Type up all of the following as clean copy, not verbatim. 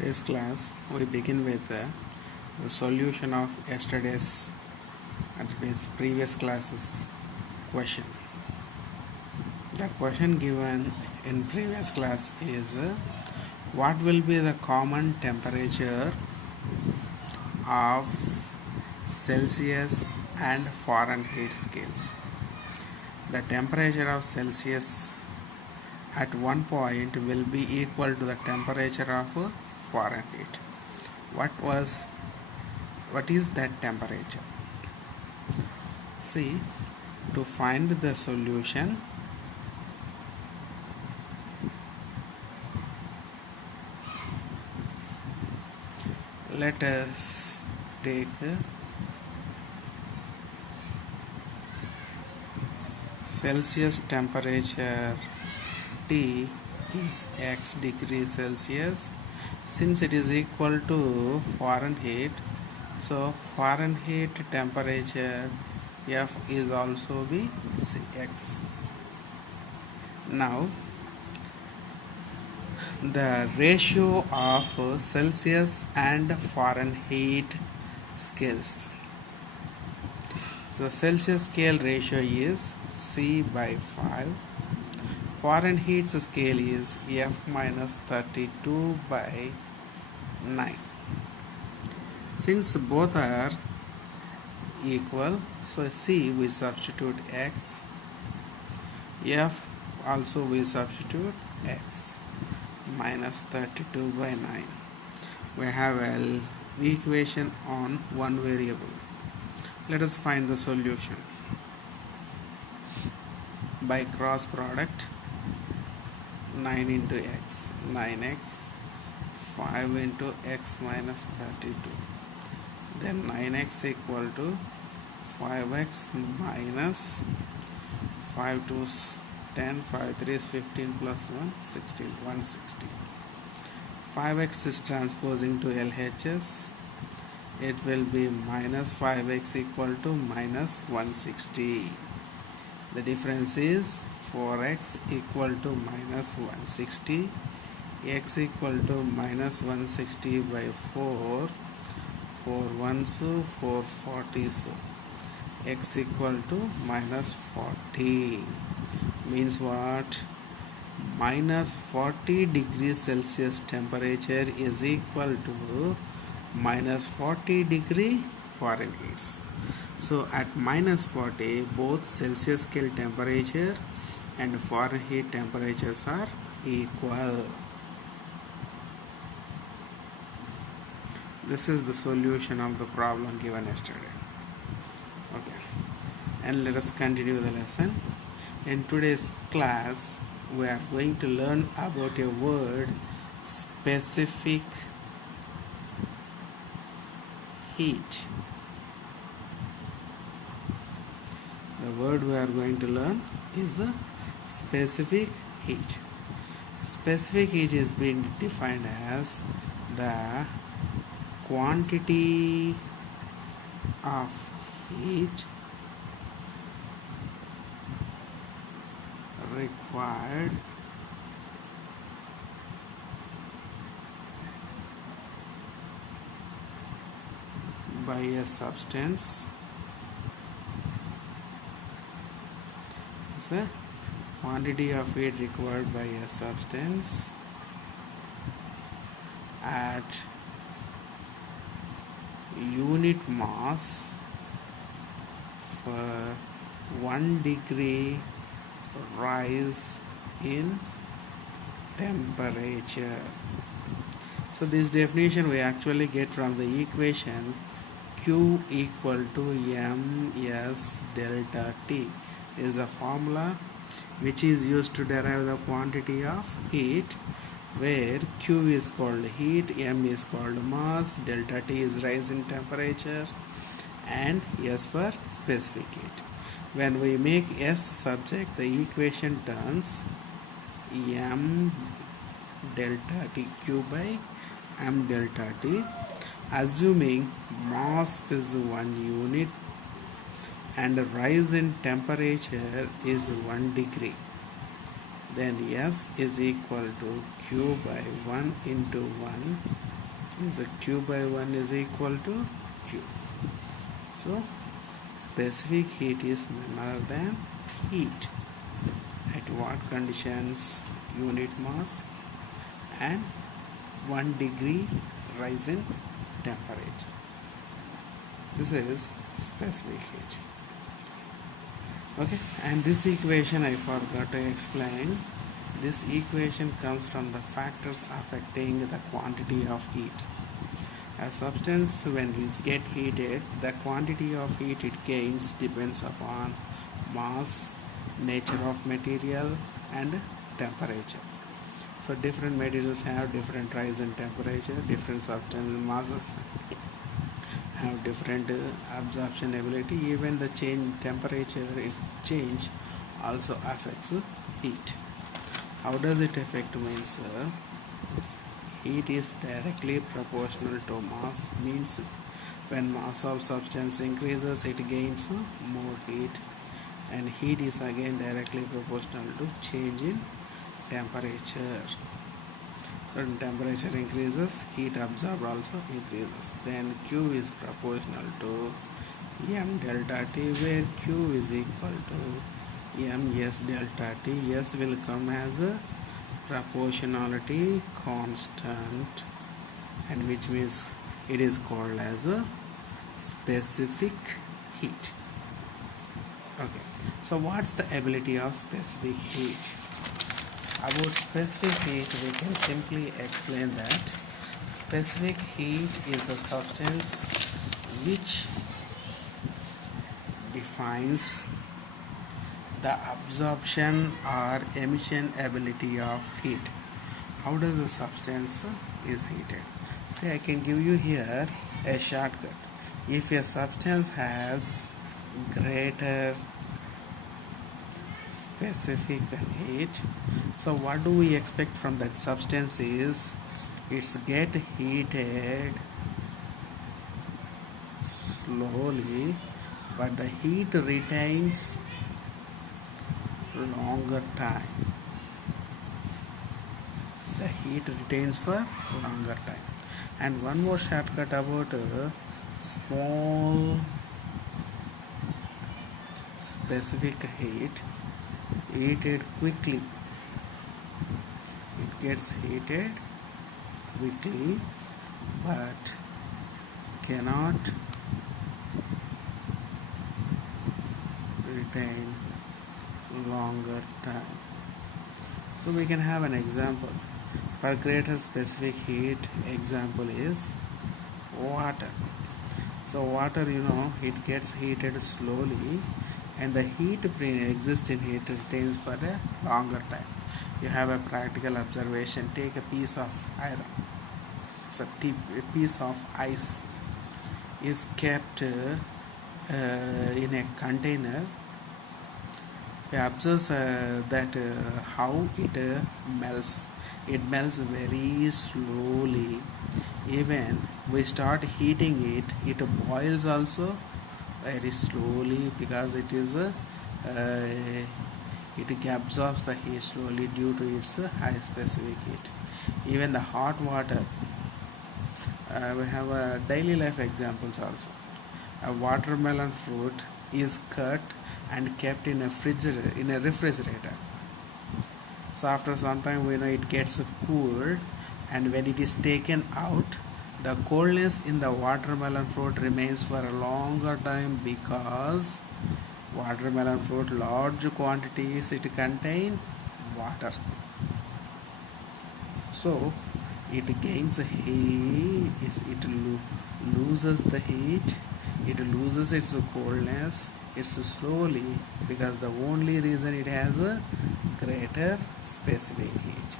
Today's class we begin with the solution of yesterday's, that means previous classes question. The question given in previous class is what will be the common temperature of Celsius and Fahrenheit scales. The temperature of Celsius at one point will be equal to the temperature of Fahrenheit. What is that temperature? See, to find the solution, let us take Celsius temperature T is x degrees Celsius. Since it is equal to Fahrenheit, so Fahrenheit temperature F is also be x. Now the ratio of Celsius and Fahrenheit scales. The Celsius scale ratio is C by 5. Fahrenheit scale is F minus 32 by 9. Since both are equal, so C we substitute x, F also we substitute x, minus 32 by 9. We have an equation on one variable. Let us find the solution by cross product. 9 into x, 9x, 5 into x minus 32, then 9x equal to 5x minus 5 to 10, 5 3 is 15 plus 1, 16, 160. 5x is transposing to LHS, it will be minus 5x equal to minus 160. The difference is 4x equal to minus 160, x equal to minus 160 by 4, 4 ones 440, so x equal to minus 40. Means what? Minus 40 degrees Celsius temperature is equal to minus 40 degree Fahrenheit. So at minus 40, both Celsius scale temperature and Fahrenheit temperatures are equal. This is the solution of the problem given yesterday. Okay, and let us continue the lesson. In today's class, we are going to learn about a word, specific heat. The word we are going to learn is a specific heat. Specific heat is being defined as the quantity of heat required by a substance is the quantity of heat required by a substance at unit mass for 1 degree rise in temperature. So this definition we actually get from the equation Q equal to ms delta T is a formula which is used to derive the quantity of heat, where Q is called heat, m is called mass, delta T is rise in temperature, and S for specific heat. When we make S subject, the equation turns m delta T, Q by m delta T, assuming mass is 1 unit and rise in temperature is 1 degree. then S is equal to Q by 1 into 1 is a Q by 1 is equal to Q. So specific heat is none other than heat at what conditions? Unit mass and 1 degree rise in temperature. This is specific heat. Okay, and this equation I forgot to explain. This equation comes from the factors affecting the quantity of heat. A substance, when it gets heated, the quantity of heat it gains depends upon mass, nature of material, and temperature. So different materials have different rise in temperature, different substance masses have different absorption ability. Even the temperature change also affects heat. How does it affect? Means heat is directly proportional to mass, means when mass of substance increases it gains more heat, and heat is again directly proportional to change in temperature. Certain temperature increases, heat absorbed also increases. Then Q is proportional to M delta T, where Q is equal to M S delta T. S will come as a proportionality constant, and which means it is called as a specific heat. Okay, so what's the ability of specific heat? About specific heat, we can simply explain that specific heat is the substance which defines the absorption or emission ability of heat. How does the substance is heated? Say I can give you here a shortcut. If a substance has greater specific heat, so what do we expect from that substance is it's get heated slowly, but the heat retains longer time. The heat retains for longer time. And one more shortcut about small specific heat, heated quickly. It gets heated quickly but cannot retain longer time. So we can have an example. For greater specific heat, example is water. So water, it gets heated slowly, and the heat exists in it retains for a longer time. You have a practical observation. Take a piece of iron. So a piece of ice is kept in a container. We observe that how it melts. It melts very slowly. Even we start heating it, it boils also very slowly, because it is it absorbs the heat slowly due to its high specific heat. Even the hot water, we have daily life examples also. A watermelon fruit is cut and kept in a refrigerator. So after some time, we know it gets cooled, and when it is taken out, the coldness in the watermelon fruit remains for a longer time, because watermelon fruit large quantities it contain water. So it gains heat, it loses the heat, it loses its coldness, it's slowly, because the only reason it has a greater specific heat.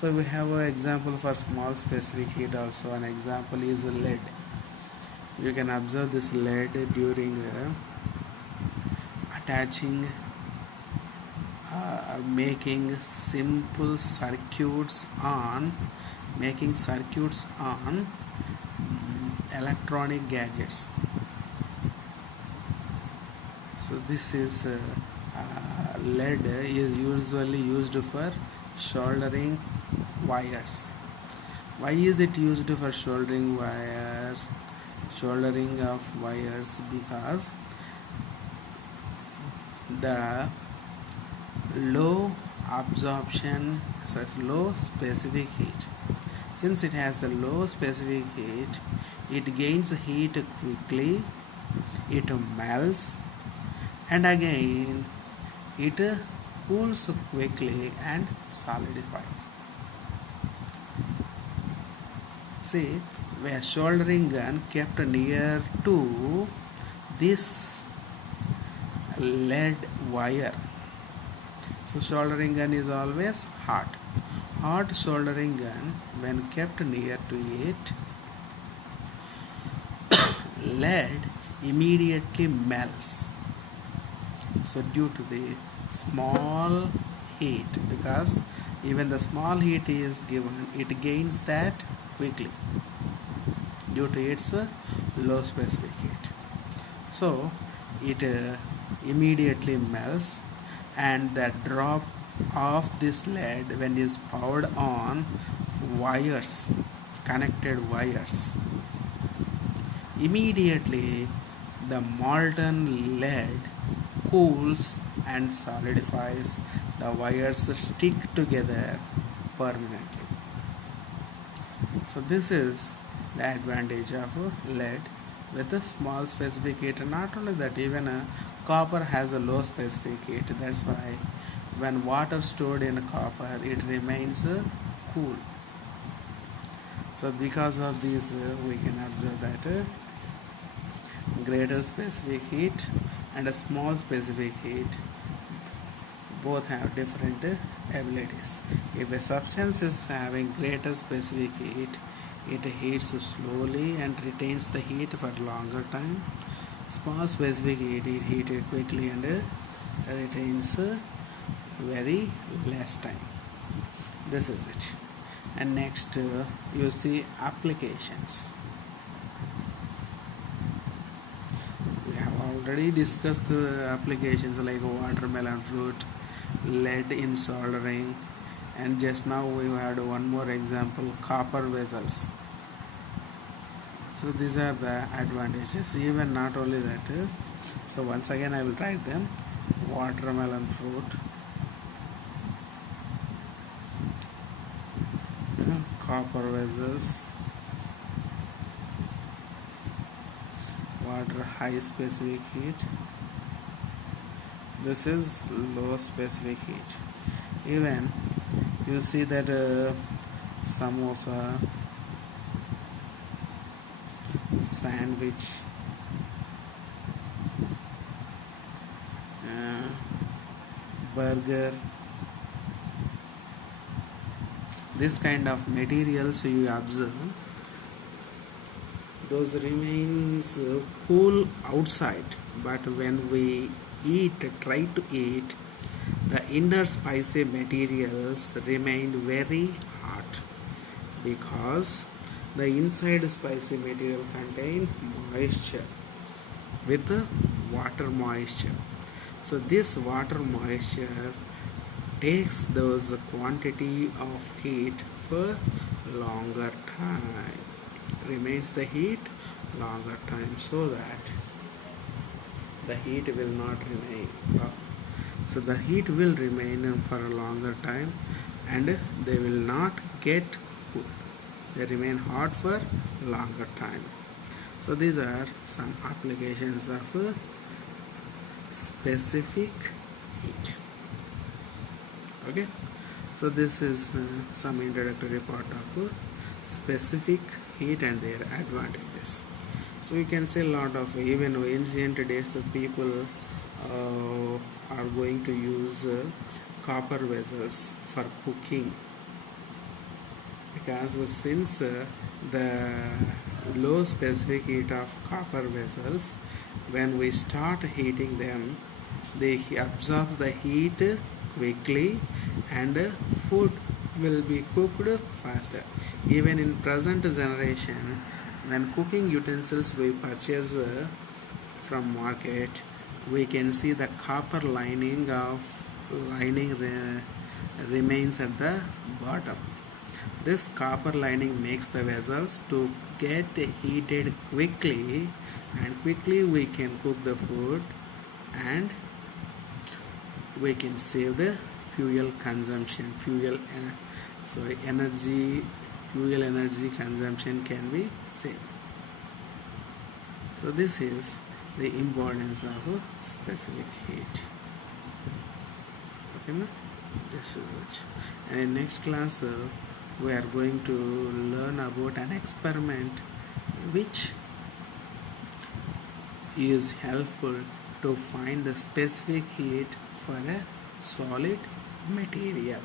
So we have an example for small specific heat also. An example is lead. You can observe this lead during attaching making simple circuits on electronic gadgets. So this is lead is usually used for soldering wires. Why is it used for soldering wires? Soldering of wires because the low absorption, such low specific heat. Since it has the low specific heat, it gains heat quickly, it melts, and again it cools quickly and solidifies. See, a soldering gun kept near to this lead wire. So soldering gun is always hot. Hot soldering gun, when kept near to it, lead immediately melts. So due to the small heat, because even the small heat is given, it gains that quickly due to its low specific heat. So it immediately melts, and the drop of this lead when is poured on wires, connected wires, immediately the molten lead cools and solidifies. The wires stick together permanently. So this is the advantage of lead with a small specific heat. Not only that, even copper has a low specific heat. That's why when water stored in copper, it remains cool. So because of this, we can observe that greater specific heat and a small specific heat both have different abilities. If a substance is having greater specific heat, it heats slowly and retains the heat for longer time. Small specific heat, it heated quickly and retains very less time. This is it. And next you see applications. We have already discussed the applications like watermelon fruit, lead in soldering, and just now we had one more example, copper vessels. So these are the advantages. Even not only that, so once again I will write them. Watermelon fruit, copper vessels, water high specific heat, this is low specific heat. Even you see that samosa, sandwich, burger, this kind of materials you observe, those remains cool outside, but when we try to eat, the inner spicy materials remain very hot because the inside spicy material contain moisture with water moisture. So this water moisture takes those quantity of heat for longer time, remains the heat longer time, so that the heat will not remain. So the heat will remain for a longer time and they will not get cool. They remain hot for longer time. So these are some applications of specific heat. Okay, so this is some introductory part of specific heat and their advantages. So you can say a lot of, even ancient days people are going to use copper vessels for cooking, because since the low specific heat of copper vessels, when we start heating them, they absorb the heat quickly and food will be cooked faster. Even in present generation, when cooking utensils we purchase from market, we can see the copper lining of lining remains at the bottom. This copper lining makes the vessels to get heated quickly, and quickly we can cook the food, and we can save the fuel consumption. So fuel energy consumption can be saved. So this is the importance of specific heat. Okay, this is it. And in next class we are going to learn about an experiment which is helpful to find the specific heat for a solid material.